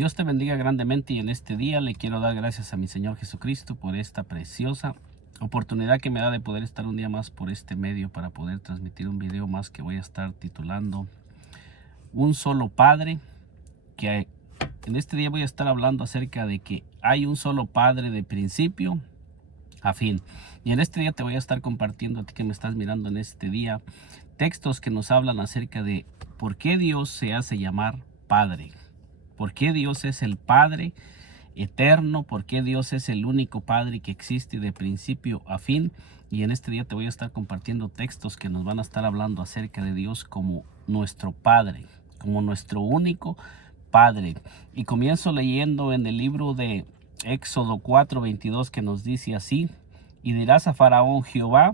Dios te bendiga grandemente y en este día le quiero dar gracias a mi Señor Jesucristo por esta preciosa oportunidad que me da de poder estar un día más por este medio para poder transmitir un video más que voy a estar titulando Un solo Padre, que en este día voy a estar hablando acerca de que hay un solo Padre de principio a fin. Y en este día te voy a estar compartiendo a ti que me estás mirando en este día textos que nos hablan acerca de por qué Dios se hace llamar Padre. ¿Por qué Dios es el Padre eterno? ¿Por qué Dios es el único Padre que existe de principio a fin? Y en este día te voy a estar compartiendo textos que nos van a estar hablando acerca de Dios como nuestro Padre, como nuestro único Padre. Y comienzo leyendo en el libro de Éxodo 4:22 que nos dice así: y dirás a Faraón, Jehová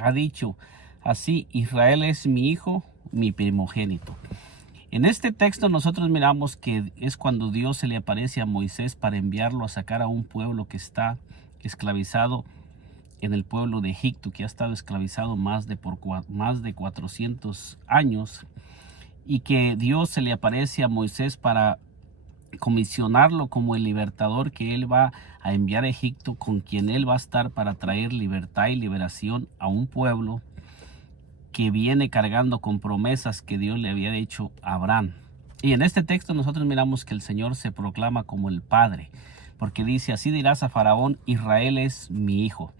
ha dicho así, Israel es mi hijo, mi primogénito. En este texto nosotros miramos que es cuando Dios se le aparece a Moisés para enviarlo a sacar a un pueblo que está esclavizado en el pueblo de Egipto, que ha estado esclavizado más de 400 años, y que Dios se le aparece a Moisés para comisionarlo como el libertador que él va a enviar a Egipto, con quien él va a estar para traer libertad y liberación a un pueblo que viene cargando con promesas que Dios le había hecho a Abraham. Y en este texto nosotros miramos que el Señor se proclama como el Padre, porque dice, así dirás a Faraón, Israel es mi hijo.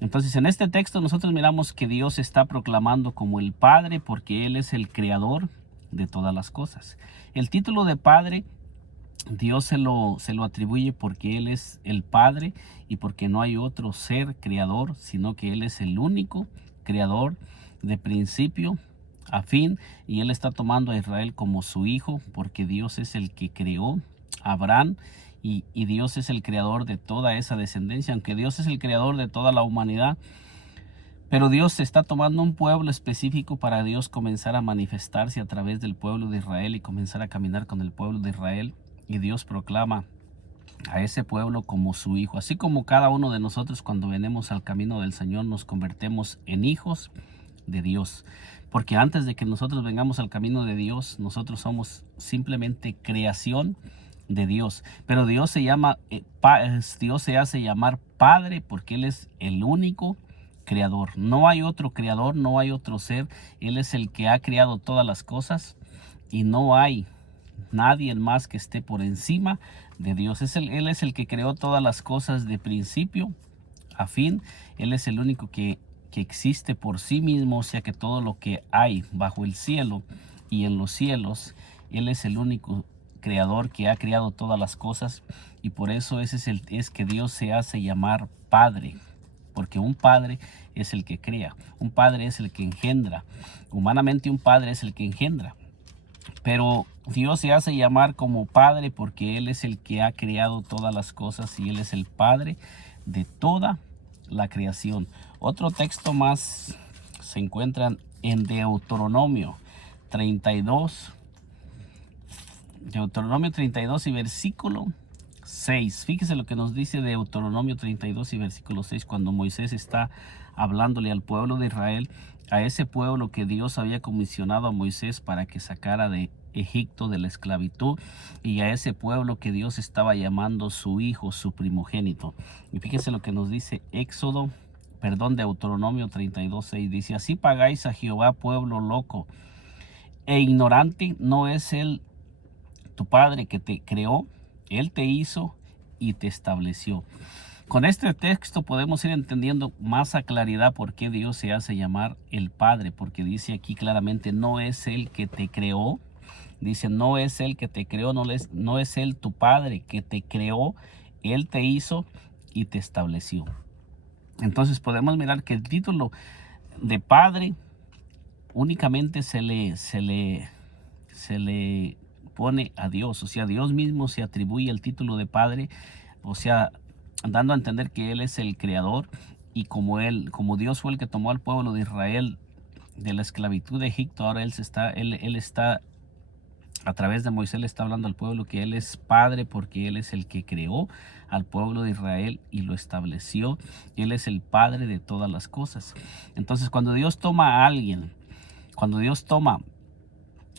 Entonces en este texto nosotros miramos que Dios se está proclamando como el Padre porque Él es el creador de todas las cosas. El título de Padre Dios se lo atribuye porque Él es el Padre y porque no hay otro ser creador, sino que Él es el único creador de principio a fin, y Él está tomando a Israel como su hijo porque Dios es el que creó a Abraham y Dios es el creador de toda esa descendencia, aunque Dios es el creador de toda la humanidad. Pero Dios está tomando un pueblo específico para Dios comenzar a manifestarse a través del pueblo de Israel y comenzar a caminar con el pueblo de Israel. Y Dios proclama a ese pueblo como su hijo. Así como cada uno de nosotros cuando venimos al camino del Señor nos convertimos en hijos de Dios. Porque antes de que nosotros vengamos al camino de Dios, nosotros somos simplemente creación de Dios. Pero Dios Dios se hace llamar Padre porque Él es el único creador. No hay otro creador, no hay otro ser. Él es el que ha creado todas las cosas y no hay nadie más que esté por encima de Dios. Él es el que creó todas las cosas de principio a fin. Él es el único que existe por sí mismo, o sea que todo lo que hay bajo el cielo y en los cielos, Él es el único creador que ha creado todas las cosas, y por eso es que Dios se hace llamar Padre. Porque un padre es el que crea, un padre es el que engendra. Humanamente un padre es el que engendra. Pero Dios se hace llamar como Padre porque Él es el que ha creado todas las cosas y Él es el Padre de toda la creación. Otro texto más se encuentra en Deuteronomio 32. Deuteronomio 32 y versículo 6. Fíjese lo que nos dice Deuteronomio 32 y versículo 6 cuando Moisés está hablándole al pueblo de Israel, a ese pueblo que Dios había comisionado a Moisés para que sacara de Egipto, de la esclavitud, y a ese pueblo que Dios estaba llamando su hijo, su primogénito. Y fíjese lo que nos dice Deuteronomio 32, 6. Dice, así pagáis a Jehová, pueblo loco e ignorante, ¿no es Él tu Padre que te creó? Él te hizo y te estableció. Con este texto podemos ir entendiendo más a claridad por qué Dios se hace llamar el Padre, porque dice aquí claramente, no es Él que te creó. Dice, no es Él que te creó, no es Él tu Padre que te creó, Él te hizo y te estableció. Entonces podemos mirar que el título de Padre únicamente se le pone a Dios, o sea, Dios mismo se atribuye el título de Padre, o sea, dando a entender que Él es el creador, y como Dios fue el que tomó al pueblo de Israel de la esclavitud de Egipto, ahora Él está a través de Moisés, le está hablando al pueblo que Él es Padre porque Él es el que creó al pueblo de Israel y lo estableció. Él es el Padre de todas las cosas. Entonces cuando Dios toma a alguien, cuando Dios toma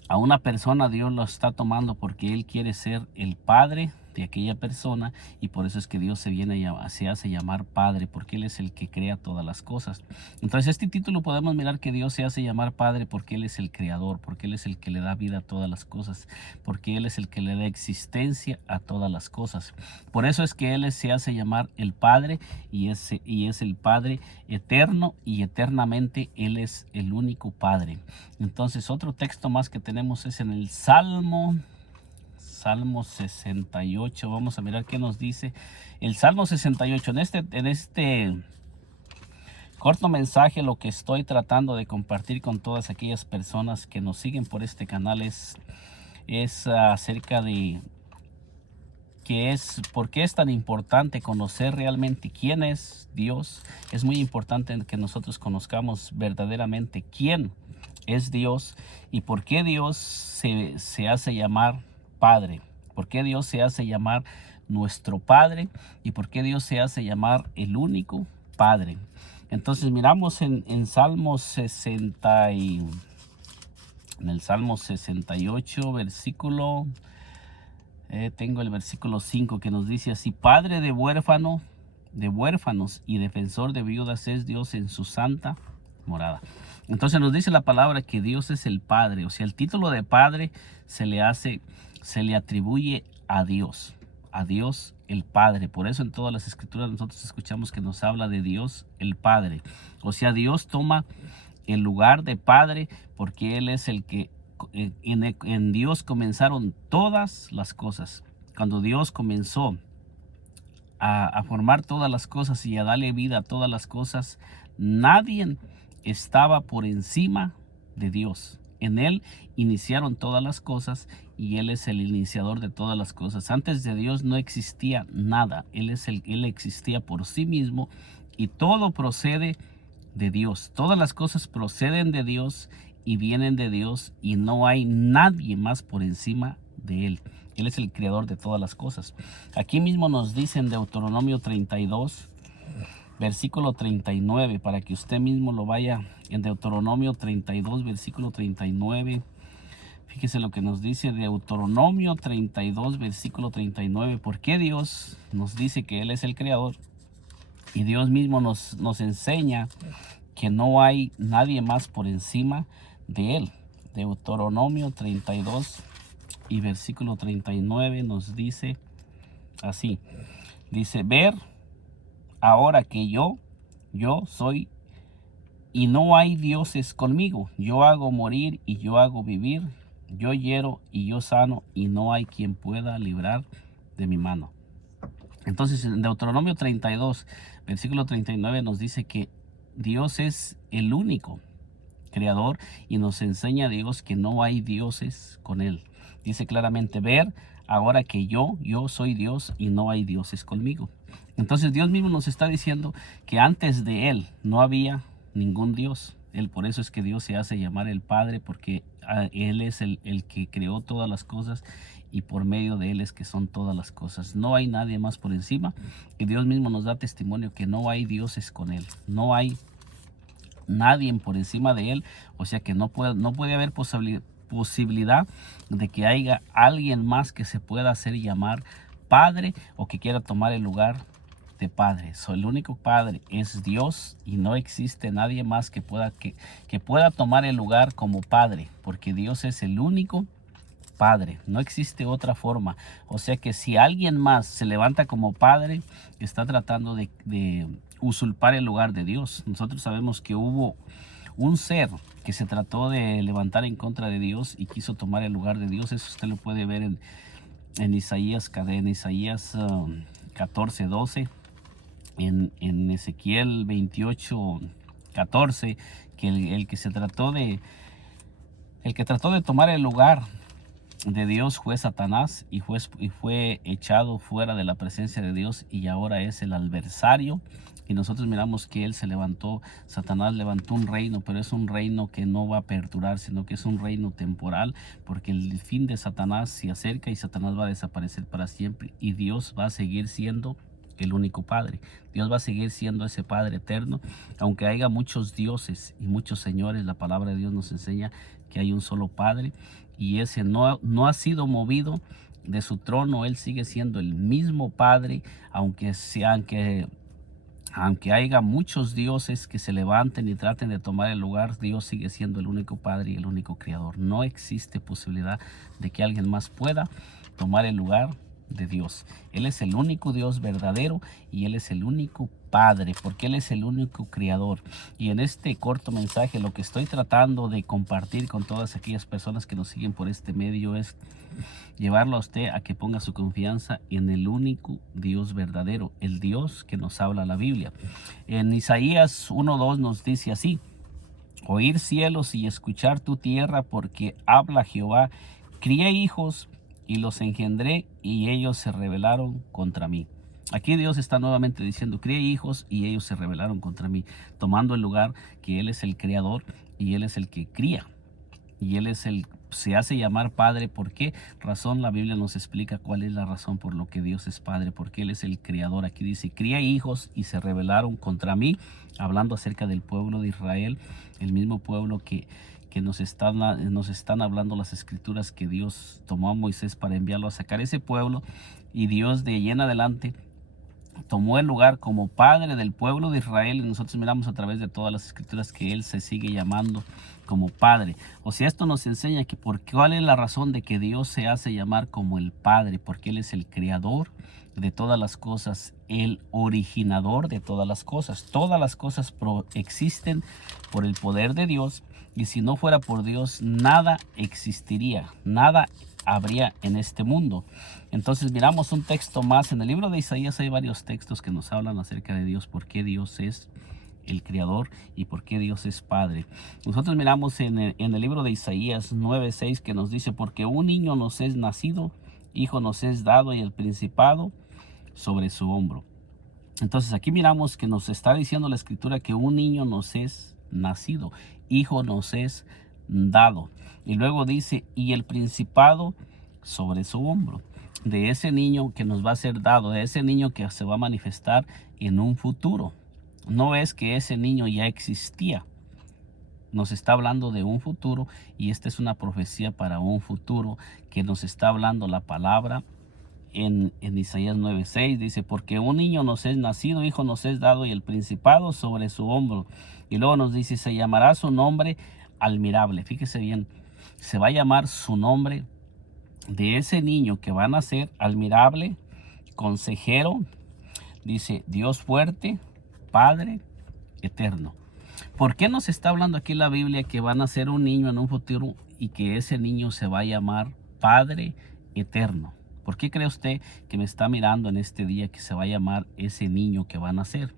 A una persona Dios lo está tomando porque Él quiere ser el padre de aquella persona, y por eso es que Dios se hace llamar Padre, porque Él es el que crea todas las cosas. Entonces este título podemos mirar que Dios se hace llamar Padre porque Él es el creador, porque Él es el que le da vida a todas las cosas, porque Él es el que le da existencia a todas las cosas. Por eso es que Él se hace llamar el Padre, y es el Padre eterno, y eternamente Él es el único Padre. Entonces otro texto más que tenemos es en el Salmo 68. Vamos a mirar qué nos dice el Salmo 68. En este corto mensaje, lo que estoy tratando de compartir con todas aquellas personas que nos siguen por este canal es acerca de por qué es tan importante conocer realmente quién es Dios. Es muy importante que nosotros conozcamos verdaderamente quién es Dios y por qué Dios se hace llamar Padre, por qué Dios se hace llamar nuestro Padre y por qué Dios se hace llamar el único Padre. Entonces miramos en el Salmo 68, versículo... tengo el versículo 5 que nos dice así: Padre de huérfanos y defensor de viudas es Dios en su santa morada. Entonces nos dice la palabra que Dios es el Padre. O sea, el título de Padre se le atribuye a Dios el Padre. Por eso en todas las escrituras nosotros escuchamos que nos habla de Dios el Padre. O sea, Dios toma el lugar de Padre porque Él es el que en Dios comenzaron todas las cosas. Cuando Dios comenzó a formar todas las cosas y a darle vida a todas las cosas, nadie estaba por encima de Dios. En Él iniciaron todas las cosas y Él es el iniciador de todas las cosas. Antes de Dios no existía nada. Él existía por sí mismo y todo procede de Dios. Todas las cosas proceden de Dios y vienen de Dios, y no hay nadie más por encima de Él. Él es el creador de todas las cosas. Aquí mismo nos dice en Deuteronomio 32, versículo 39, para que usted mismo lo vaya. En Deuteronomio 32, versículo 39. Fíjese lo que nos dice Deuteronomio 32, versículo 39. ¿Por qué Dios nos dice que Él es el creador? Y Dios mismo nos enseña que no hay nadie más por encima de Él. Deuteronomio 32 y versículo 39 nos dice así. Dice: ver ahora que yo soy y no hay dioses conmigo. Yo hago morir y yo hago vivir. Yo hiero y yo sano, y no hay quien pueda librar de mi mano. Entonces en Deuteronomio 32, versículo 39 nos dice que Dios es el único creador, y nos enseña Dios que no hay dioses con Él. Dice claramente: ver ahora que yo soy Dios y no hay dioses conmigo. Entonces Dios mismo nos está diciendo que antes de Él no había ningún Dios. Por eso es que Dios se hace llamar el Padre, porque Él es el que creó todas las cosas, y por medio de Él es que son todas las cosas. No hay nadie más por encima, y Dios mismo nos da testimonio que no hay dioses con Él. No hay nadie por encima de Él. O sea que no puede haber posibilidad de que haya alguien más que se pueda hacer llamar Padre o que quiera tomar el lugar de Padre. El único Padre es Dios, y no existe nadie más que pueda tomar el lugar como Padre, porque Dios es el único Padre. No existe otra forma. O sea que si alguien más se levanta como Padre, está tratando de usurpar el lugar de Dios. Nosotros sabemos que hubo un ser que se trató de levantar en contra de Dios y quiso tomar el lugar de Dios. Eso usted lo puede ver en Isaías 14, 12, en Ezequiel 28, 14, que el que trató de tomar el lugar de Dios fue Satanás, y fue echado fuera de la presencia de Dios, y ahora es el adversario. Y nosotros miramos que Satanás levantó un reino, pero es un reino que no va a perdurar, sino que es un reino temporal, porque el fin de Satanás se acerca y Satanás va a desaparecer para siempre, y Dios va a seguir siendo el único Padre. Dios va a seguir siendo ese Padre eterno, aunque haya muchos dioses y muchos señores. La palabra de Dios nos enseña que hay un solo Padre, y ese no ha sido movido de su trono. Él sigue siendo el mismo Padre, aunque haya muchos dioses que se levanten y traten de tomar el lugar. Dios sigue siendo el único Padre y el único Creador. No existe posibilidad de que alguien más pueda tomar el lugar de Dios. Él es el único Dios verdadero y Él es el único Padre, porque Él es el único Creador. Y en este corto mensaje lo que estoy tratando de compartir con todas aquellas personas que nos siguen por este medio es llevarlo a usted a que ponga su confianza en el único Dios verdadero, el Dios que nos habla la Biblia. En Isaías 1:2 nos dice así: oír cielos y escuchar tu tierra, porque habla Jehová, crié hijos y los engendré, y ellos se rebelaron contra mí. Aquí Dios está nuevamente diciendo: crié hijos y ellos se rebelaron contra mí, tomando el lugar que Él es el creador y Él es el que cría. Y Él se hace llamar Padre. ¿Por qué razón? La Biblia nos explica cuál es la razón por lo que Dios es Padre, porque Él es el Creador. Aquí dice: crié hijos y se rebelaron contra mí, hablando acerca del pueblo de Israel, el mismo pueblo que nos están hablando las escrituras, que Dios tomó a Moisés para enviarlo a sacar ese pueblo. Y Dios de ahí en adelante tomó el lugar como Padre del pueblo de Israel, y nosotros miramos a través de todas las escrituras que Él se sigue llamando como Padre. O sea, esto nos enseña que cuál es la razón de que Dios se hace llamar como el Padre, porque Él es el creador de todas las cosas, el originador de todas las cosas. Todas las cosas existen por el poder de Dios, y si no fuera por Dios, nada existiría, nada habría en este mundo. Entonces miramos un texto más. En el libro de Isaías hay varios textos que nos hablan acerca de Dios, por qué Dios es el Creador y por qué Dios es Padre. Nosotros miramos en el libro de Isaías 9:6, que nos dice: porque un niño nos es nacido, hijo nos es dado, y el principado sobre su hombro. Entonces aquí miramos que nos está diciendo la escritura que un niño nos es nacido, hijo nos es dado. Y luego dice: y el principado sobre su hombro. De ese niño que nos va a ser dado, de ese niño que se va a manifestar en un futuro. No es que ese niño ya existía. Nos está hablando de un futuro, y esta es una profecía para un futuro que nos está hablando la palabra. En Isaías 9:6 dice: porque un niño nos es nacido, hijo nos es dado, y el principado sobre su hombro. Y luego nos dice: se llamará su nombre admirable. Fíjese bien, se va a llamar su nombre de ese niño que va a nacer admirable, consejero, dice Dios fuerte, Padre eterno. ¿Por qué nos está hablando aquí la Biblia que va a nacer un niño en un futuro y que ese niño se va a llamar Padre eterno? ¿Por qué cree usted que me está mirando en este día que se va a llamar ese niño que va a nacer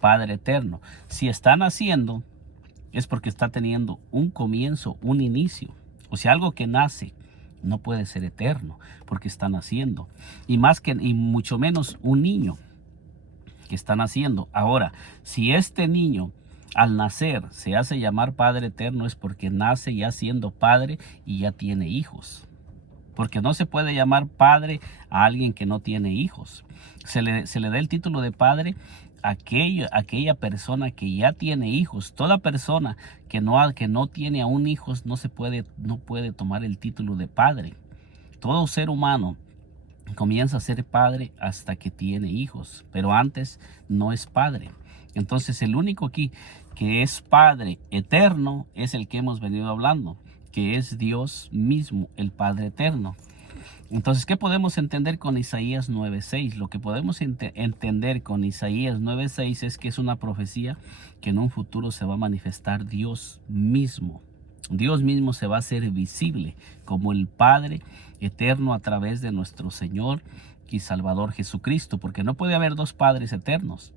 Padre eterno? Si está naciendo, es porque está teniendo un comienzo, un inicio. O sea, algo que nace no puede ser eterno porque está naciendo. Y mucho menos un niño que está naciendo. Ahora, si este niño al nacer se hace llamar Padre eterno, es porque nace ya siendo padre y ya tiene hijos. Porque no se puede llamar padre a alguien que no tiene hijos. Se le da el título de padre a aquella persona que ya tiene hijos. Toda persona que no tiene aún hijos no puede tomar el título de padre. Todo ser humano comienza a ser padre hasta que tiene hijos, pero antes no es padre. Entonces el único aquí que es Padre eterno es el que hemos venido hablando, que es Dios mismo, el Padre eterno. Entonces, ¿qué podemos entender con Isaías 9:6? Lo que podemos entender con Isaías 9:6 es que es una profecía que en un futuro se va a manifestar Dios mismo. Dios mismo se va a hacer visible como el Padre eterno a través de nuestro Señor y Salvador Jesucristo, porque no puede haber dos padres eternos.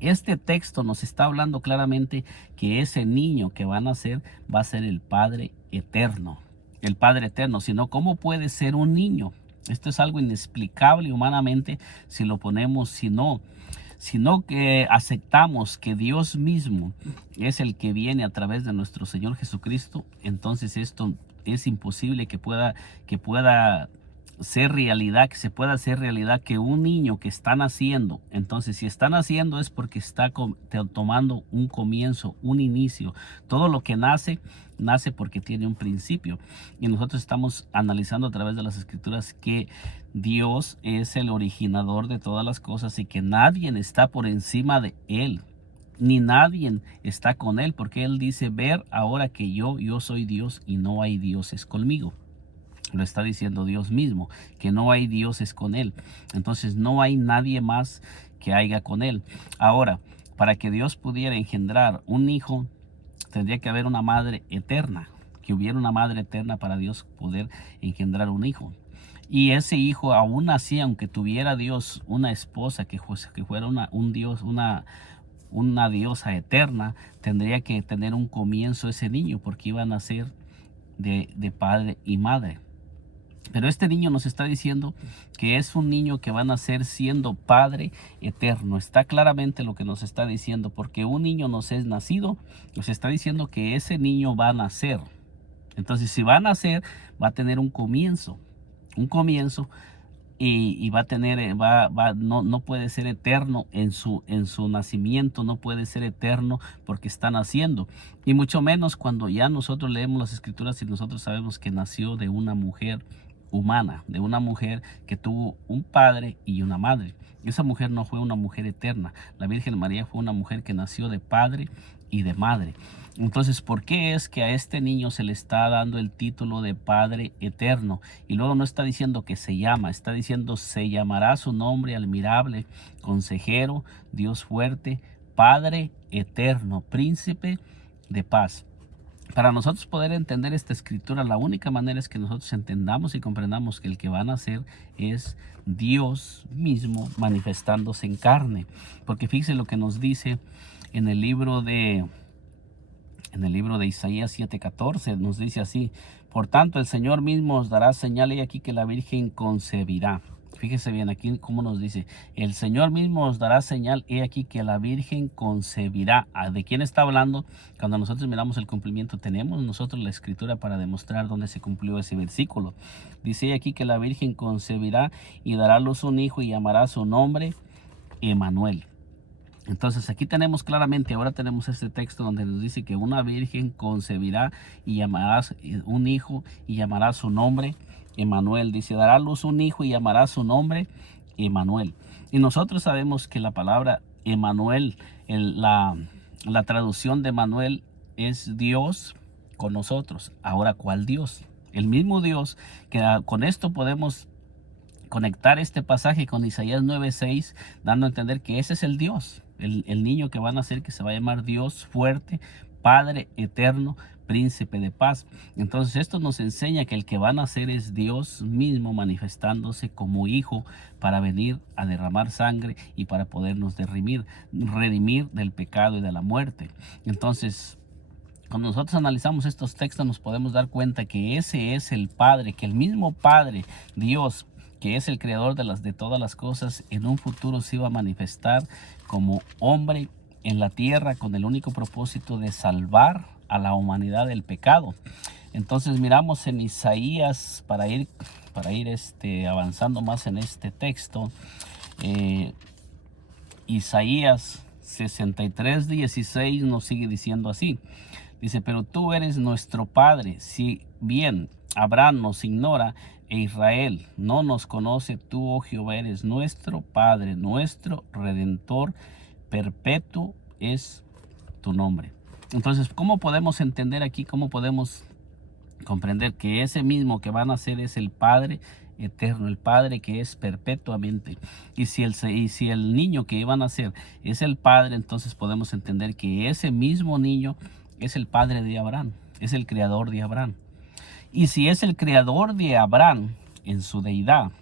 Este texto nos está hablando claramente que ese niño que va a nacer va a ser el Padre eterno. El Padre eterno, sino ¿cómo puede ser un niño? Esto es algo inexplicable humanamente si lo ponemos, sino que aceptamos que Dios mismo es el que viene a través de nuestro Señor Jesucristo. Entonces esto es imposible que pueda ser realidad, que se pueda hacer realidad, que un niño que está naciendo, entonces si está naciendo es porque está tomando un comienzo, un inicio. Todo lo que nace, nace porque tiene un principio. Y nosotros estamos analizando a través de las escrituras que Dios es el originador de todas las cosas y que nadie está por encima de Él, ni nadie está con Él, porque Él dice, ver ahora que yo soy Dios y no hay dioses conmigo. Lo está diciendo Dios mismo, que no hay dioses con Él. Entonces no hay nadie más que haya con Él. Ahora, para que Dios pudiera engendrar un hijo, tendría que haber una madre eterna, que hubiera una madre eterna para Dios poder engendrar un hijo. Y ese hijo, aún así, aunque tuviera Dios una esposa que fuera un Dios, una diosa eterna, tendría que tener un comienzo ese niño, porque iba a nacer de padre y madre. Pero este niño nos está diciendo que es un niño que va a nacer siendo Padre eterno. Está claramente lo que nos está diciendo, porque un niño nos es nacido, nos está diciendo que ese niño va a nacer. Entonces, si va a nacer, va a tener un comienzo y va a tener, no puede ser eterno en su nacimiento, no puede ser eterno porque está naciendo. Y mucho menos cuando ya nosotros leemos las escrituras y nosotros sabemos que nació de una mujer humana, de una mujer que tuvo un padre y una madre. Esa mujer no fue una mujer eterna. La Virgen María fue una mujer que nació de padre y de madre. Entonces, ¿por qué es que a este niño se le está dando el título de Padre Eterno? Y luego no está diciendo que se llama, está diciendo se llamará su nombre admirable, consejero, Dios fuerte, Padre Eterno, Príncipe de paz. Para nosotros poder entender esta escritura, la única manera es que nosotros entendamos y comprendamos que el que va a nacer es Dios mismo manifestándose en carne. Porque fíjense lo que nos dice en el libro de Isaías 7:14, nos dice así: por tanto el Señor mismo os dará señal, y aquí que la Virgen concebirá. Fíjese bien aquí cómo nos dice: el Señor mismo os dará señal, he aquí que la Virgen concebirá. ¿De quién está hablando? Cuando nosotros miramos el cumplimiento, tenemos nosotros la escritura para demostrar dónde se cumplió ese versículo. Dice aquí que la Virgen concebirá y dará a luz un hijo y llamará su nombre Emmanuel. Entonces aquí tenemos claramente, ahora tenemos este texto donde nos dice que una virgen concebirá y llamará un hijo y llamará su nombre Emmanuel. Dice, dará a luz un hijo y llamará su nombre Emmanuel. Y nosotros sabemos que la palabra Emmanuel, la traducción de Emmanuel es Dios con nosotros. Ahora, ¿cuál Dios? El mismo Dios, que con esto podemos conectar este pasaje con Isaías 9:6, dando a entender que ese es el Dios, el niño que va a nacer, que se va a llamar Dios fuerte, Padre eterno, Príncipe de paz. Entonces esto nos enseña que el que va a nacer es Dios mismo manifestándose como hijo para venir a derramar sangre y para podernos redimir del pecado y de la muerte. Entonces, cuando nosotros analizamos estos textos, nos podemos dar cuenta que ese es el Padre, que el mismo Padre, Dios, que es el creador de todas las cosas, en un futuro se iba a manifestar como hombre en la tierra con el único propósito de salvar a la humanidad del pecado. Entonces miramos en Isaías, para ir avanzando más en este texto, Isaías 63:16 nos sigue diciendo así. Dice, pero tú eres nuestro Padre, si bien Abraham nos ignora e Israel no nos conoce, tú, oh Jehová, eres nuestro Padre, nuestro Redentor, perpetuo es tu nombre. Entonces, ¿cómo podemos entender aquí, cómo podemos comprender que ese mismo que va a nacer es el Padre eterno, el Padre que es perpetuamente? Y si el niño que iba a nacer es el Padre, entonces podemos entender que ese mismo niño es el padre de Abraham, es el creador de Abraham. Y si es el creador de Abraham en su deidad,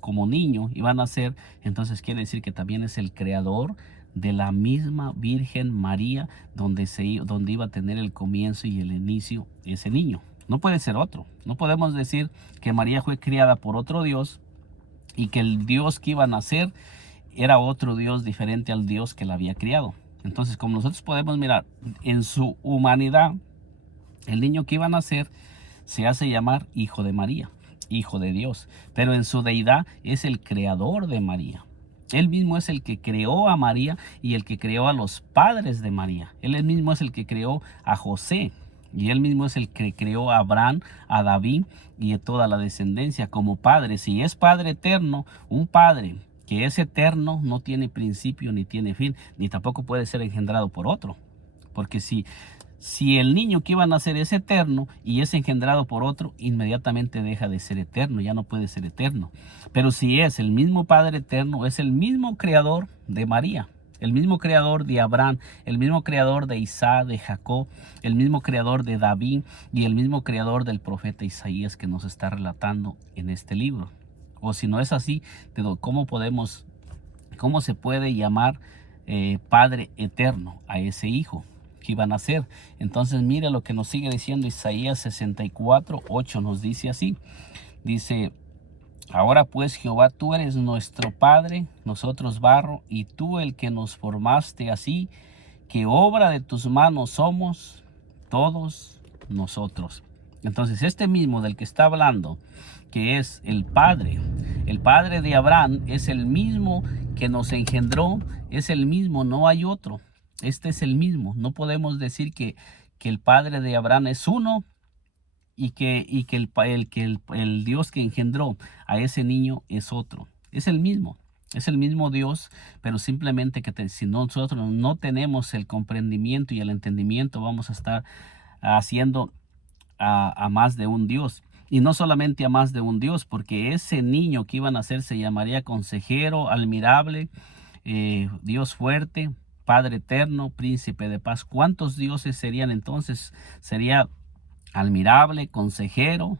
como niño iba a nacer, entonces quiere decir que también es el creador de la misma Virgen María, donde iba a tener el comienzo y el inicio ese niño. No puede ser otro. No podemos decir que María fue criada por otro Dios y que el Dios que iba a nacer era otro Dios diferente al Dios que la había criado. Entonces, como nosotros podemos mirar, en su humanidad, el niño que iba a nacer se hace llamar Hijo de María. hijo de Dios, pero en su deidad es el creador de María. Él mismo es el que creó a María y el que creó a los padres de María. Él mismo es el que creó a José. Y él mismo es el que creó a Abraham, a David y a toda la descendencia como padre. Si es Padre eterno, un padre que es eterno no tiene principio ni tiene fin, ni tampoco puede ser engendrado por otro. Porque si el niño que iba a nacer es eterno y es engendrado por otro, inmediatamente deja de ser eterno, ya no puede ser eterno. Pero si es el mismo Padre eterno, es el mismo creador de María, el mismo creador de Abraham, el mismo creador de Isaac, de Jacob, el mismo creador de David y el mismo creador del profeta Isaías que nos está relatando en este libro. O si no es así, ¿cómo se puede llamar Padre eterno a ese hijo que iban a nacer? Entonces mira lo que nos sigue diciendo Isaías 64:8, nos dice así. Dice: ahora pues, Jehová, tú eres nuestro Padre, nosotros barro, y tú el que nos formaste, así que obra de tus manos somos todos nosotros. Entonces este mismo del que está hablando, que es el Padre de Abraham, es el mismo que nos engendró, es el mismo, no hay otro. Este es el mismo. No podemos decir que el Padre de Abraham es uno y que el Dios que engendró a ese niño es otro. Es el mismo. Es el mismo Dios, pero simplemente si nosotros no tenemos el comprendimiento y el entendimiento, vamos a estar haciendo a más de un Dios. Y no solamente a más de un Dios, porque ese niño que iban a nacer se llamaría Consejero, Admirable, Dios Fuerte, Padre Eterno, Príncipe de Paz. ¿Cuántos dioses serían entonces? Sería Admirable, Consejero,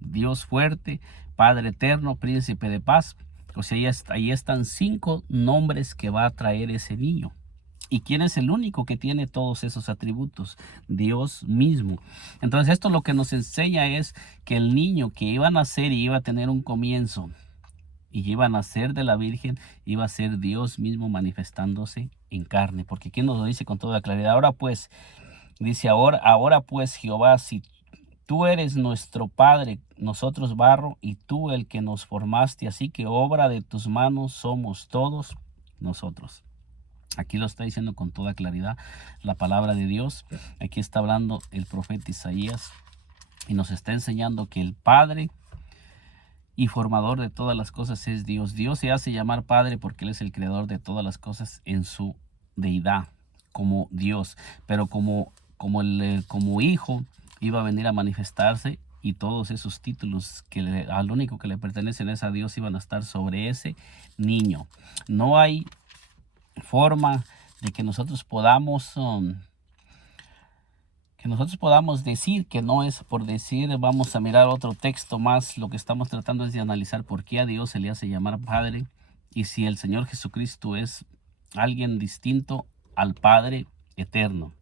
Dios Fuerte, Padre Eterno, Príncipe de Paz. O sea, ahí están 5 nombres que va a traer ese niño. ¿Y quién es el único que tiene todos esos atributos? Dios mismo. Entonces esto lo que nos enseña es que el niño que iba a nacer y iba a tener un comienzo y iba a nacer de la Virgen, iba a ser Dios mismo manifestándose en carne. Porque aquí nos lo dice con toda claridad. Ahora pues, dice ahora pues, Jehová, si tú eres nuestro Padre, nosotros barro, y tú el que nos formaste, así que obra de tus manos somos todos nosotros. Aquí lo está diciendo con toda claridad la palabra de Dios. Aquí está hablando el profeta Isaías y nos está enseñando que el Padre y formador de todas las cosas es Dios. Dios se hace llamar Padre porque Él es el creador de todas las cosas en su deidad, como Dios. Pero como hijo iba a venir a manifestarse, y todos esos títulos al único que le pertenecen es a Dios iban a estar sobre ese niño. No hay forma de que nosotros podamos decir que no es por decir. Vamos a mirar otro texto más. Lo que estamos tratando es de analizar por qué a Dios se le hace llamar Padre, y si el Señor Jesucristo es alguien distinto al Padre eterno.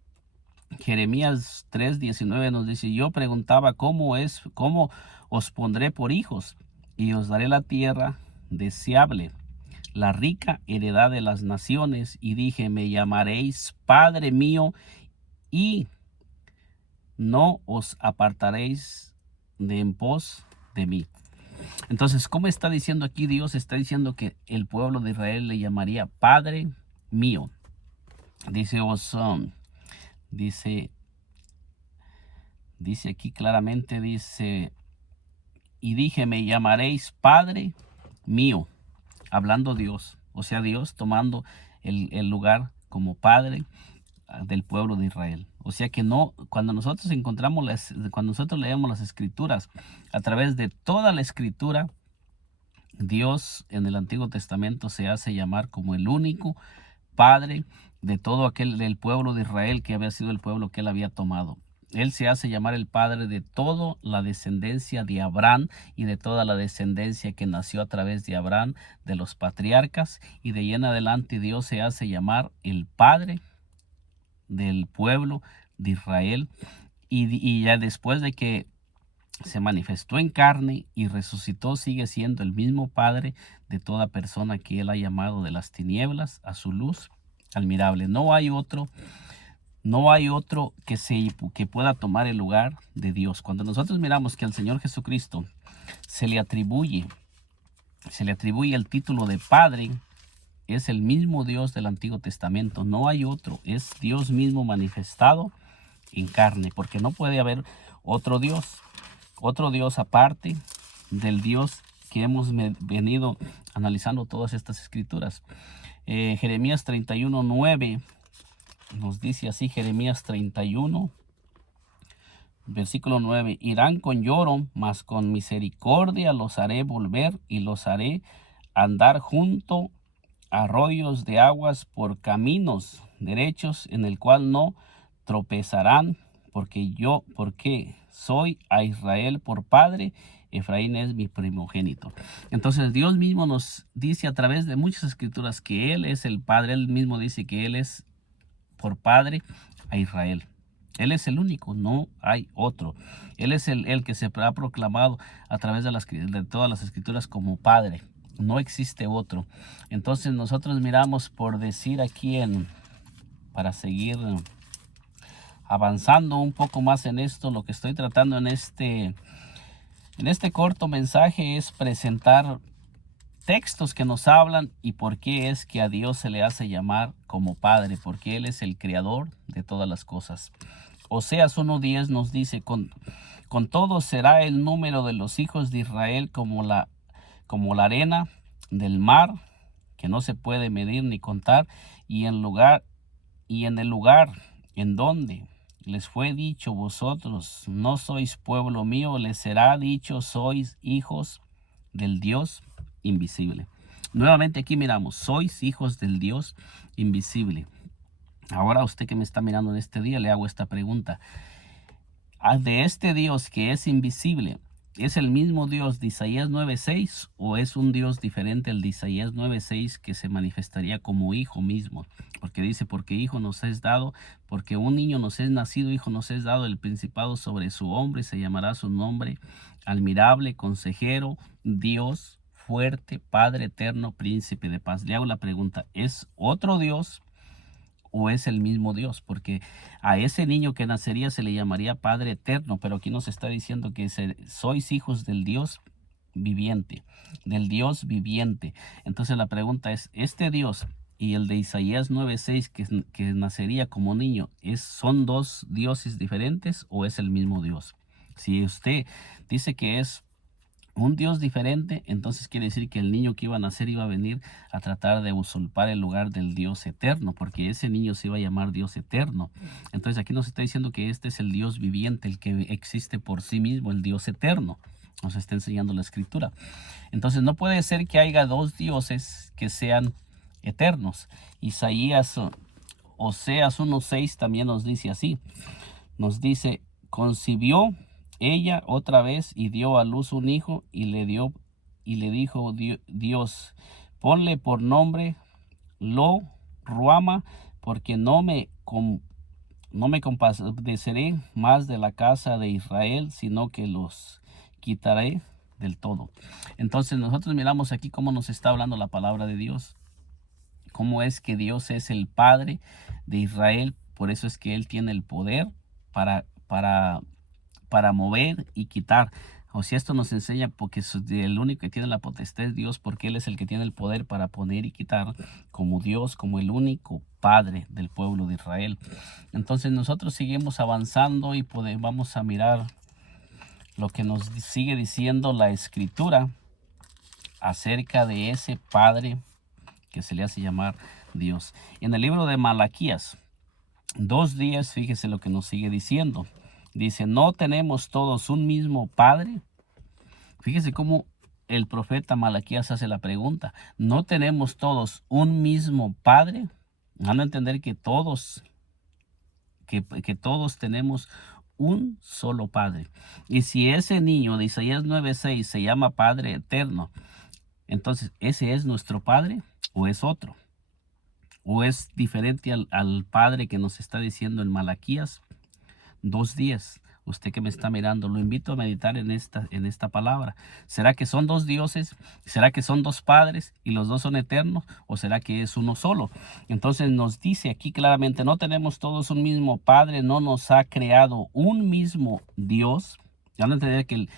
Jeremías 3:19 nos dice: yo preguntaba cómo os pondré por hijos, y os daré la tierra deseable, la rica heredad de las naciones, y dije: me llamaréis Padre mío, y no os apartaréis de en pos de mí. Entonces, ¿cómo está diciendo aquí Dios? Está diciendo que el pueblo de Israel le llamaría Padre mío. Dice aquí claramente, dice: y dije: me llamaréis Padre mío. Hablando Dios, o sea, Dios tomando el lugar como Padre del pueblo de Israel. O sea que cuando nosotros leemos las Escrituras, a través de toda la Escritura, Dios en el Antiguo Testamento se hace llamar como el único Padre de todo del pueblo de Israel, que había sido el pueblo que él había tomado. Él se hace llamar el Padre de toda la descendencia de Abraham y de toda la descendencia que nació a través de Abraham, de los patriarcas, y de ahí en adelante Dios se hace llamar el Padre del pueblo de Israel. Y ya después de que se manifestó en carne y resucitó, sigue siendo el mismo Padre de toda persona que Él ha llamado de las tinieblas a su luz admirable. No hay otro que pueda tomar el lugar de Dios. Cuando nosotros miramos que el Señor Jesucristo se le atribuye el título de Padre. Es el mismo Dios del Antiguo Testamento, no hay otro, es Dios mismo manifestado en carne, porque no puede haber otro Dios aparte del Dios que hemos venido analizando todas estas escrituras. Jeremías 31:9 nos dice así, Jeremías 31, versículo 9, irán con lloro, mas con misericordia los haré volver y los haré andar junto a arroyos de aguas por caminos derechos en el cual no tropezarán, porque soy a Israel por padre, Efraín es mi primogénito. Entonces Dios mismo nos dice a través de muchas escrituras que Él es el Padre. Él mismo dice que Él es por padre a Israel. Él es el único, no hay otro. Él es el que se ha proclamado a través de todas las escrituras como Padre. No existe otro. Entonces nosotros miramos, por decir aquí, para seguir avanzando un poco más en esto, lo que estoy tratando en este corto mensaje es presentar textos que nos hablan y por qué es que a Dios se le hace llamar como Padre, porque Él es el creador de todas las cosas. Oseas 1:10 nos dice, con todo será el número de los hijos de Israel como la arena del mar, que no se puede medir ni contar, y en el lugar en donde les fue dicho, vosotros no sois pueblo mío, les será dicho, sois hijos del Dios invisible. Nuevamente aquí miramos, sois hijos del Dios invisible. Ahora, a usted que me está mirando en este día, le hago esta pregunta. ¿De este Dios que es invisible, es el mismo Dios de Isaías 9:6 o es un Dios diferente al de Isaías 9:6 que se manifestaría como hijo mismo? Porque dice, porque hijo nos es dado, porque un niño nos es nacido, hijo nos es dado, el principado sobre su hombro, y se llamará su nombre admirable, consejero, Dios fuerte, Padre eterno, príncipe de paz. Le hago la pregunta, ¿es otro Dios o es el mismo Dios? Porque a ese niño que nacería se le llamaría Padre eterno, pero aquí nos está diciendo que sois hijos del Dios viviente, Entonces la pregunta es, ¿este Dios y el de Isaías 9:6 que nacería como niño, son dos dioses diferentes o es el mismo Dios? Si usted dice que es un Dios diferente, entonces quiere decir que el niño que iba a nacer iba a venir a tratar de usurpar el lugar del Dios eterno, porque ese niño se iba a llamar Dios eterno. Entonces aquí nos está diciendo que este es el Dios viviente, el que existe por sí mismo, el Dios eterno. Nos está enseñando la escritura. Entonces no puede ser que haya dos dioses que sean eternos. Oseas 1:6 también nos dice así. Nos dice, concibió ella otra vez y dio a luz un hijo y le dijo Dios, ponle por nombre Ruama, porque no me compadeceré más de la casa de Israel, sino que los quitaré del todo. Entonces nosotros miramos aquí cómo nos está hablando la palabra de Dios, cómo es que Dios es el Padre de Israel. Por eso es que Él tiene el poder para mover y quitar. O si esto nos enseña, porque el único que tiene la potestad es Dios, porque Él es el que tiene el poder para poner y quitar, como Dios, como el único Padre del pueblo de Israel. Entonces nosotros seguimos avanzando y vamos a mirar lo que nos sigue diciendo la escritura acerca de ese Padre que se le hace llamar Dios. En el libro de Malaquías 2:10, fíjese lo que nos sigue diciendo. Dice, ¿no tenemos todos un mismo Padre? Fíjese cómo el profeta Malaquías hace la pregunta. ¿No tenemos todos un mismo Padre? Van a entender que todos tenemos un solo Padre. Y si ese niño de Isaías 9:6 se llama Padre eterno, entonces, ¿ese es nuestro Padre o es otro? ¿O es diferente al Padre que nos está diciendo en Malaquías 2:10? Usted que me está mirando, lo invito a meditar en esta palabra. ¿Será que son dos dioses? ¿Será que son dos padres y los dos son eternos? ¿O será que es uno solo? Entonces nos dice aquí claramente, no tenemos todos un mismo Padre, no nos ha creado un mismo Dios. Ya van a entender que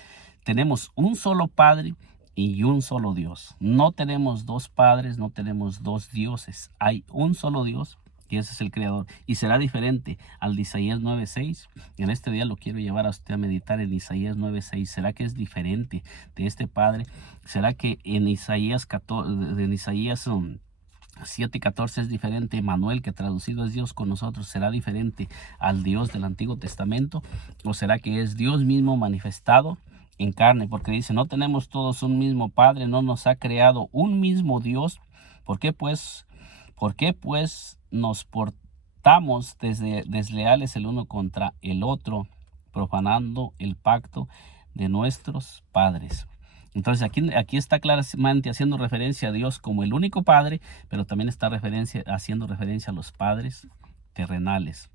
tenemos un solo Padre y un solo Dios. No tenemos dos padres, no tenemos dos dioses. Hay un solo Dios y ese es el Creador. Y será diferente al de Isaías 9:6. En este día lo quiero llevar a usted a meditar en Isaías 9:6. ¿Será que es diferente de este Padre? ¿Será que en Isaías 7:14 es diferente? Manuel, que traducido es Dios con nosotros, ¿será diferente al Dios del Antiguo Testamento? ¿O será que es Dios mismo manifestado en carne? Porque dice, no tenemos todos un mismo Padre, no nos ha creado un mismo Dios. ¿Por qué pues nos portamos desleales el uno contra el otro, profanando el pacto de nuestros padres? Entonces aquí está claramente haciendo referencia a Dios como el único Padre, pero también está haciendo referencia a los padres terrenales,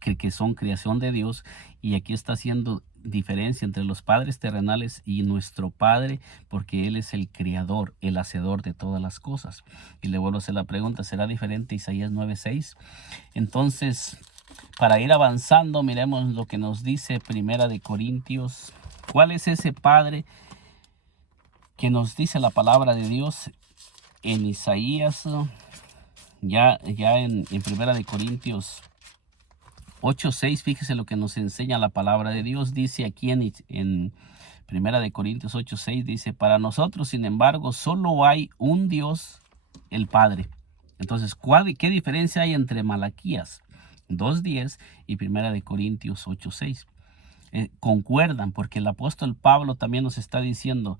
que son creación de Dios, y aquí está haciendo diferencia entre los padres terrenales y nuestro Padre, porque Él es el creador, el hacedor de todas las cosas. Y le vuelvo a hacer la pregunta, ¿será diferente Isaías 9:6? Entonces, para ir avanzando, miremos lo que nos dice Primera de Corintios. ¿Cuál es ese Padre que nos dice la palabra de Dios en Isaías? Ya en Primera de Corintios 8:6, fíjese lo que nos enseña la palabra de Dios. Dice aquí en Primera de Corintios 8:6, dice, para nosotros, sin embargo, solo hay un Dios, el Padre. Entonces, ¿qué diferencia hay entre Malaquías 2:10 y Primera de Corintios 8:6? Concuerdan, porque el apóstol Pablo también nos está diciendo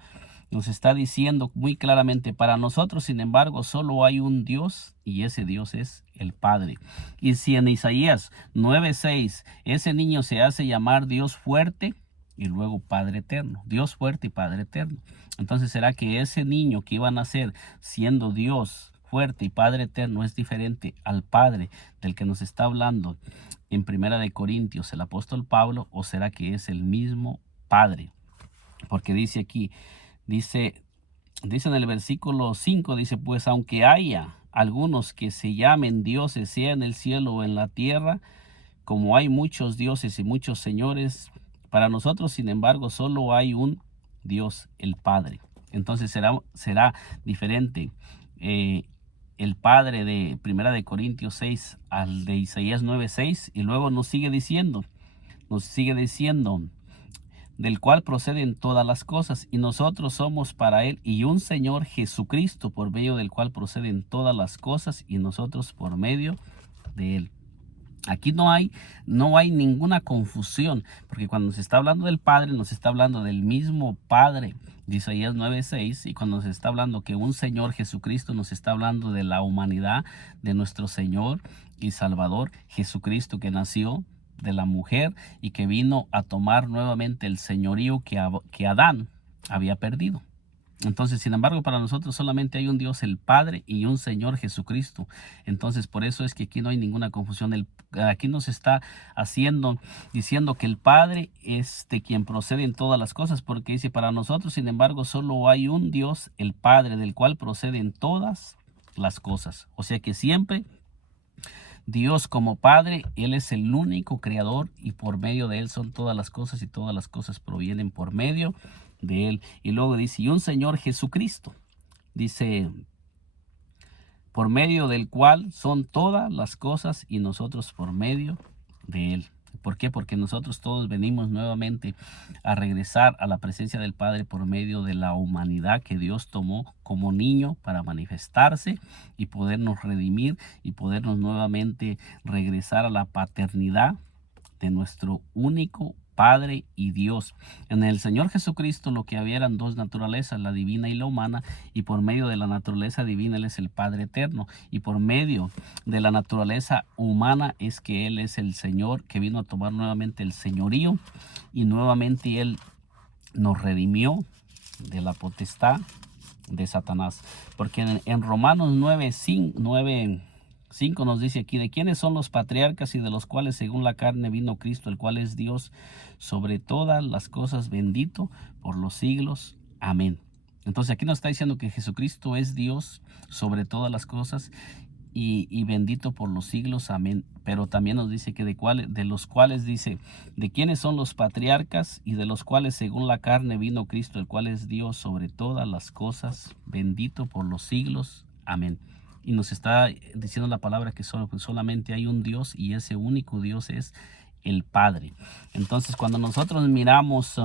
muy claramente, para nosotros, sin embargo, solo hay un Dios y ese Dios es el Padre. Y si en Isaías 9:6 ese niño se hace llamar Dios fuerte y luego Padre eterno, Dios fuerte y Padre eterno, entonces será que ese niño que iba a nacer siendo Dios fuerte y Padre eterno es diferente al Padre del que nos está hablando en Primera de Corintios el apóstol Pablo, o será que es el mismo Padre? Porque dice aquí, dice en el versículo 5, dice, pues aunque haya algunos que se llamen dioses, sea en el cielo o en la tierra, como hay muchos dioses y muchos señores, para nosotros, sin embargo, solo hay un Dios, el Padre. Entonces será diferente el Padre de Primera de Corintios 6 al de Isaías 9:6, y luego nos sigue diciendo, del cual proceden todas las cosas, y nosotros somos para Él, y un Señor Jesucristo, por medio del cual proceden todas las cosas, y nosotros por medio de Él. Aquí no hay ninguna confusión, porque cuando se está hablando del Padre, nos está hablando del mismo Padre de Isaías 9:6, y cuando se está hablando que un Señor Jesucristo, nos está hablando de la humanidad de nuestro Señor y Salvador Jesucristo, que nació de la mujer y que vino a tomar nuevamente el señorío que Adán había perdido. Entonces, sin embargo, para nosotros solamente hay un Dios, el Padre, y un Señor Jesucristo. Entonces, por eso es que aquí no hay ninguna confusión. Aquí nos está diciendo que el Padre es de quien proceden todas las cosas, porque dice, para nosotros, sin embargo, solo hay un Dios, el Padre, del cual proceden todas las cosas. O sea que siempre Dios como Padre, Él es el único creador, y por medio de Él son todas las cosas, y todas las cosas provienen por medio de Él. Y luego dice, y un Señor Jesucristo, dice, por medio del cual son todas las cosas, y nosotros por medio de Él. ¿Por qué? Porque nosotros todos venimos nuevamente a regresar a la presencia del Padre por medio de la humanidad que Dios tomó como niño para manifestarse y podernos redimir y podernos nuevamente regresar a la paternidad de nuestro único Padre y Dios. En el Señor Jesucristo lo que había eran dos naturalezas, la divina y la humana, y por medio de la naturaleza divina Él es el Padre eterno, y por medio de la naturaleza humana es que Él es el Señor que vino a tomar nuevamente el señorío, y nuevamente Él nos redimió de la potestad de Satanás. Porque en Romanos 9:5 nos dice aquí, de quiénes son los patriarcas y de los cuales según la carne vino Cristo, el cual es Dios sobre todas las cosas, bendito por los siglos. Amén. Entonces aquí nos está diciendo que Jesucristo es Dios sobre todas las cosas, y bendito por los siglos, amén. Pero también nos dice que de los cuales dice, de quiénes son los patriarcas y de los cuales según la carne vino Cristo, el cual es Dios sobre todas las cosas, bendito por los siglos, amén. Y nos está diciendo la palabra que solamente hay un Dios y ese único Dios es el Padre. Entonces cuando nosotros miramos,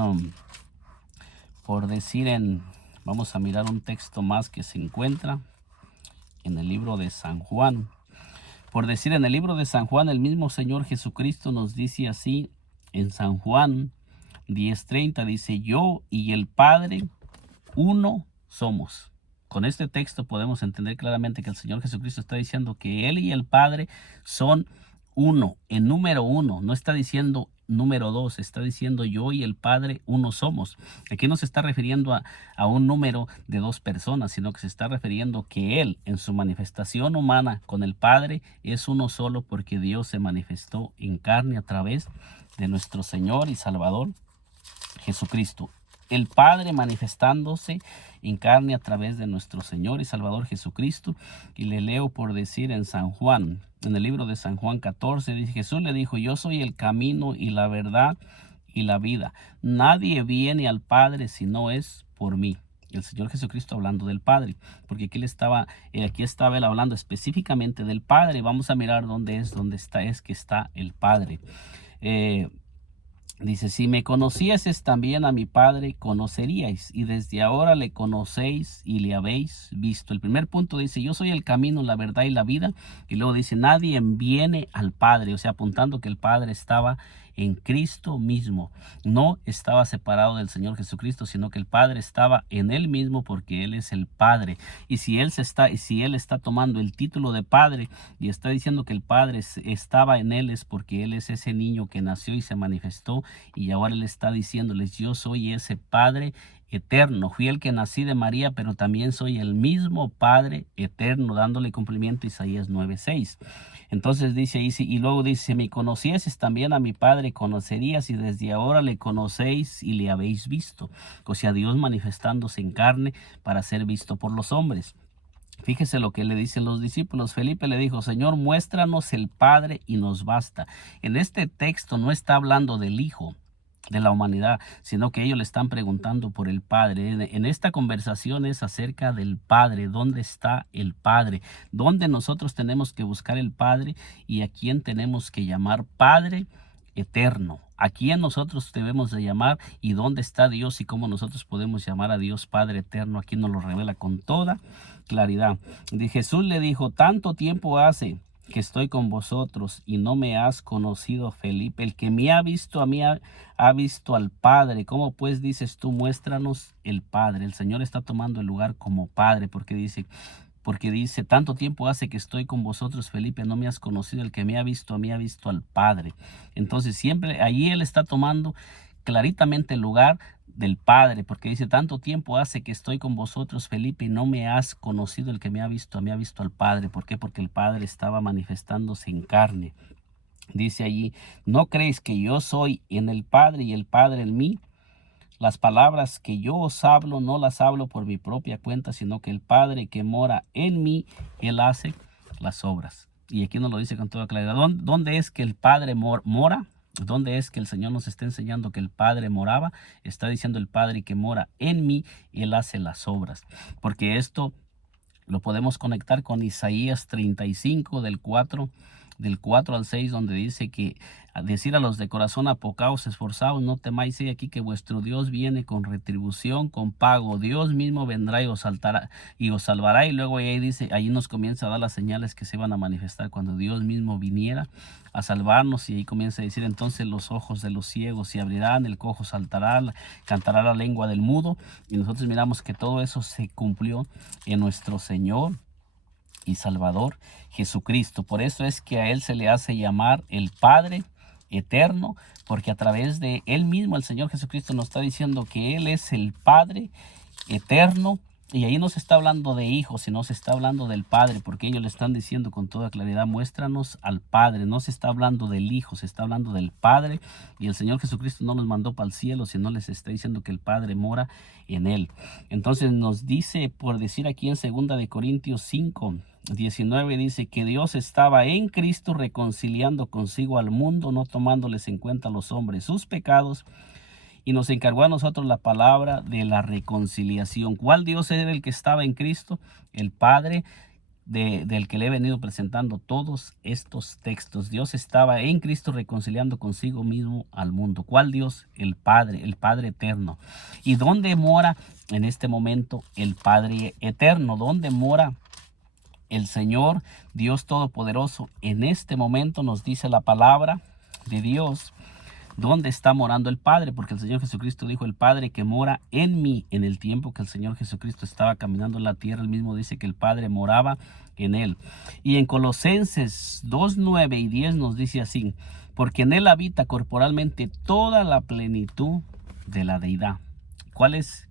por decir vamos a mirar un texto más que se encuentra en el libro de San Juan. Por decir, en el libro de San Juan, el mismo Señor Jesucristo nos dice así, en San Juan 10:30, dice, yo y el Padre uno somos. Con este texto podemos entender claramente que el Señor Jesucristo está diciendo que Él y el Padre son uno, en número uno. No está diciendo número dos, está diciendo yo y el Padre uno somos. Aquí no se está refiriendo a un número de dos personas, sino que se está refiriendo que Él en su manifestación humana con el Padre es uno solo, porque Dios se manifestó en carne a través de nuestro Señor y Salvador Jesucristo. El Padre manifestándose en carne a través de nuestro Señor y Salvador Jesucristo. Y le leo por decir en San Juan, en el libro de San Juan 14, dice, Jesús le dijo, yo soy el camino y la verdad y la vida. Nadie viene al Padre si no es por mí. El Señor Jesucristo hablando del Padre, porque aquí estaba él hablando específicamente del Padre. Vamos a mirar dónde está el Padre. Dice, si me conocieses también a mi Padre, conoceríais, y desde ahora le conocéis y le habéis visto. El primer punto dice, yo soy el camino, la verdad y la vida. Y luego dice, nadie viene al Padre, o sea, apuntando que el Padre estaba en Cristo mismo. No estaba separado del Señor Jesucristo, sino que el Padre estaba en Él mismo, porque Él es el Padre. Y si Él está tomando el título de Padre y está diciendo que el Padre estaba en Él, es porque Él es ese niño que nació y se manifestó. Y ahora Él está diciéndoles, yo soy ese Padre eterno. Fui el que nací de María, pero también soy el mismo Padre eterno, dándole cumplimiento a Isaías 9:6. Entonces dice ahí, y luego dice, si me conocieses también a mi Padre, conocerías, y desde ahora le conocéis y le habéis visto. O sea, Dios manifestándose en carne para ser visto por los hombres. Fíjese lo que le dicen los discípulos. Felipe le dijo, Señor, muéstranos el Padre y nos basta. En este texto no está hablando del Hijo de la humanidad, sino que ellos le están preguntando por el Padre. En esta conversación es acerca del Padre. ¿Dónde está el Padre? ¿Dónde nosotros tenemos que buscar el Padre y a quién tenemos que llamar Padre eterno? ¿A quién nosotros debemos de llamar y dónde está Dios y cómo nosotros podemos llamar a Dios Padre eterno? Aquí nos lo revela con toda claridad. Jesús le dijo, tanto tiempo hace que estoy con vosotros y no me has conocido, Felipe. El que me ha visto a mí ha visto al Padre. ¿Cómo pues dices tú, muéstranos el Padre? El Señor está tomando el lugar como Padre, porque dice, tanto tiempo hace que estoy con vosotros, Felipe, no me has conocido. El que me ha visto a mí ha visto al Padre. Entonces siempre allí Él está tomando claritamente el lugar del Padre, porque dice, tanto tiempo hace que estoy con vosotros, Felipe, y no me has conocido. El que me ha visto a mí ha visto al Padre. ¿Por qué? Porque el Padre estaba manifestándose en carne. Dice allí, ¿no creéis que yo soy en el Padre y el Padre en mí? Las palabras que yo os hablo no las hablo por mi propia cuenta, sino que el Padre que mora en mí, Él hace las obras. Y aquí nos lo dice con toda claridad. ¿Dónde es que el Padre mora? ¿Dónde es que el Señor nos está enseñando que el Padre moraba? Está diciendo el Padre que mora en mí, Él hace las obras. Porque esto lo podemos conectar con Isaías 35 del 4 al 6, donde dice que decir a los de corazón apocaos, esforzaos, no temáis, he aquí que vuestro Dios viene con retribución, con pago. Dios mismo vendrá y os salvará. Y luego ahí dice, ahí nos comienza a dar las señales que se van a manifestar cuando Dios mismo viniera a salvarnos. Y ahí comienza a decir, entonces los ojos de los ciegos se abrirán, el cojo saltará, cantará la lengua del mudo. Y nosotros miramos que todo eso se cumplió en nuestro Señor y Salvador Jesucristo. Por eso es que a Él se le hace llamar el Padre eterno, porque a través de Él mismo el Señor Jesucristo nos está diciendo que Él es el Padre eterno. Y ahí no se está hablando de hijos, sino se está hablando del Padre, porque ellos le están diciendo con toda claridad, muéstranos al Padre. No se está hablando del Hijo, se está hablando del Padre. Y el Señor Jesucristo no los mandó para el cielo, sino les está diciendo que el Padre mora en Él. Entonces nos dice, por decir aquí en 2 de Corintios 5, 19 dice que Dios estaba en Cristo reconciliando consigo al mundo, no tomándoles en cuenta a los hombres sus pecados, y nos encargó a nosotros la palabra de la reconciliación. ¿Cuál Dios era el que estaba en Cristo? El Padre, del que le he venido presentando todos estos textos. Dios estaba en Cristo reconciliando consigo mismo al mundo. ¿Cuál Dios? El Padre eterno. ¿Y dónde mora en este momento el Padre eterno? ¿Dónde mora el Señor Dios Todopoderoso? En este momento nos dice la palabra de Dios dónde está morando el Padre, porque el Señor Jesucristo dijo: el Padre que mora en mí. En el tiempo que el Señor Jesucristo estaba caminando en la tierra, él mismo dice que el Padre moraba en él. Y en Colosenses 2, 9 y 10 nos dice así: porque en él habita corporalmente toda la plenitud de la deidad.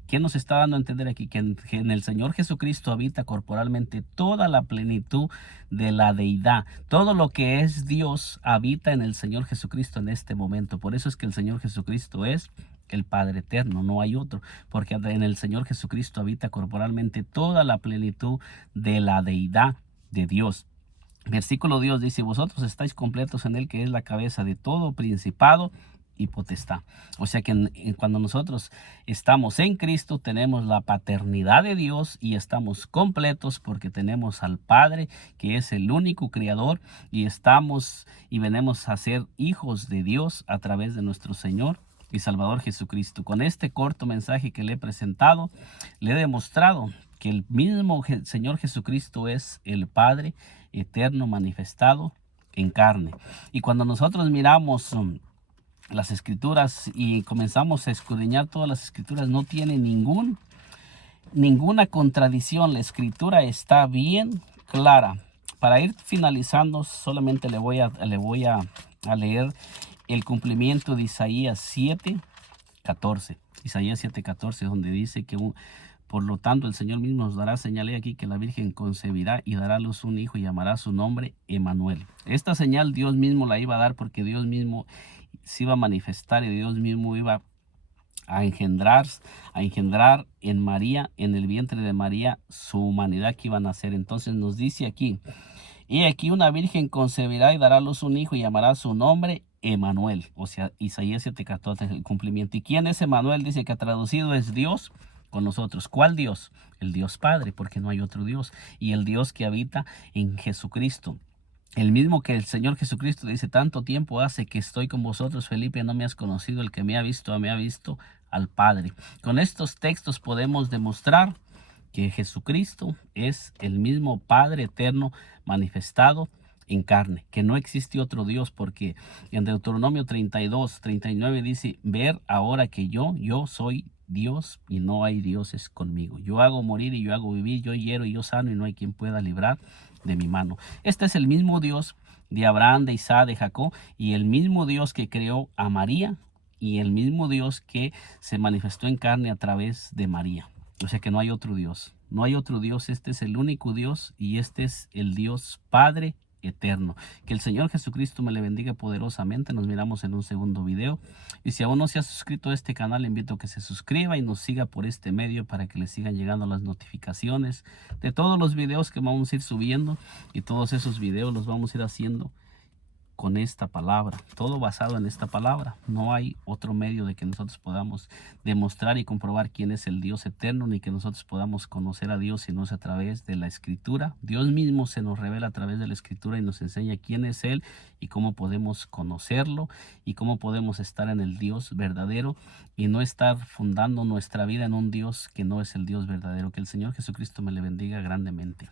¿Qué nos está dando a entender aquí? Que en el Señor Jesucristo habita corporalmente toda la plenitud de la deidad. Todo lo que es Dios habita en el Señor Jesucristo en este momento. Por eso es que el Señor Jesucristo es el Padre eterno, no hay otro, porque en el Señor Jesucristo habita corporalmente toda la plenitud de la deidad de Dios. Versículo Dios dice: vosotros estáis completos en él, que es la cabeza de todo principado y potestad. O sea que cuando nosotros estamos en Cristo, tenemos la paternidad de Dios y estamos completos porque tenemos al Padre, que es el único creador, y venimos a ser hijos de Dios a través de nuestro Señor y Salvador Jesucristo. Con este corto mensaje que le he presentado, le he demostrado que el mismo Señor Jesucristo es el Padre eterno manifestado en carne. Y cuando nosotros miramos las escrituras y comenzamos a escudriñar todas las escrituras, no tiene ninguna contradicción. La escritura está bien clara. Para ir finalizando, solamente le voy a leer el cumplimiento de Isaías 7:14. Isaías 7:14, donde dice que por lo tanto el Señor mismo nos dará señal aquí, que la Virgen concebirá y dará a luz un hijo y llamará su nombre Emmanuel. Esta señal Dios mismo la iba a dar, porque Dios mismo se iba a manifestar y Dios mismo iba a engendrar en María, en el vientre de María, su humanidad que iba a nacer. Entonces nos dice aquí: y aquí una virgen concebirá y dará a luz un hijo y llamará su nombre Emmanuel. O sea, Isaías 7:14 es el cumplimiento. ¿Y quién es Emmanuel? Dice que traducido es Dios con nosotros. ¿Cuál Dios? El Dios Padre, porque no hay otro Dios. Y el Dios que habita en Jesucristo. El mismo que el Señor Jesucristo dice: tanto tiempo hace que estoy con vosotros, Felipe, no me has conocido. El que me ha visto al Padre. Con estos textos podemos demostrar que Jesucristo es el mismo Padre eterno manifestado en carne, que no existe otro Dios, porque en Deuteronomio 32:39 dice: ver ahora que yo soy Dios y no hay dioses conmigo. Yo hago morir y yo hago vivir, yo hiero y yo sano, y no hay quien pueda librar de mi mano. Este es el mismo Dios de Abraham, de Isaac, de Jacob, y el mismo Dios que creó a María, y el mismo Dios que se manifestó en carne a través de María. O sea que no hay otro Dios. No hay otro Dios. Este es el único Dios, y este es el Dios Padre eterno. Que el Señor Jesucristo me le bendiga poderosamente. Nos miramos en un segundo video. Y si aún no se ha suscrito a este canal, le invito a que se suscriba y nos siga por este medio, para que le sigan llegando las notificaciones de todos los videos que vamos a ir subiendo. Y todos esos videos los vamos a ir haciendo con esta palabra, todo basado en esta palabra. No hay otro medio de que nosotros podamos demostrar y comprobar quién es el Dios eterno, ni que nosotros podamos conocer a Dios, sino es a través de la Escritura. Dios mismo se nos revela a través de la Escritura y nos enseña quién es Él y cómo podemos conocerlo y cómo podemos estar en el Dios verdadero y no estar fundando nuestra vida en un Dios que no es el Dios verdadero. Que el Señor Jesucristo me le bendiga grandemente.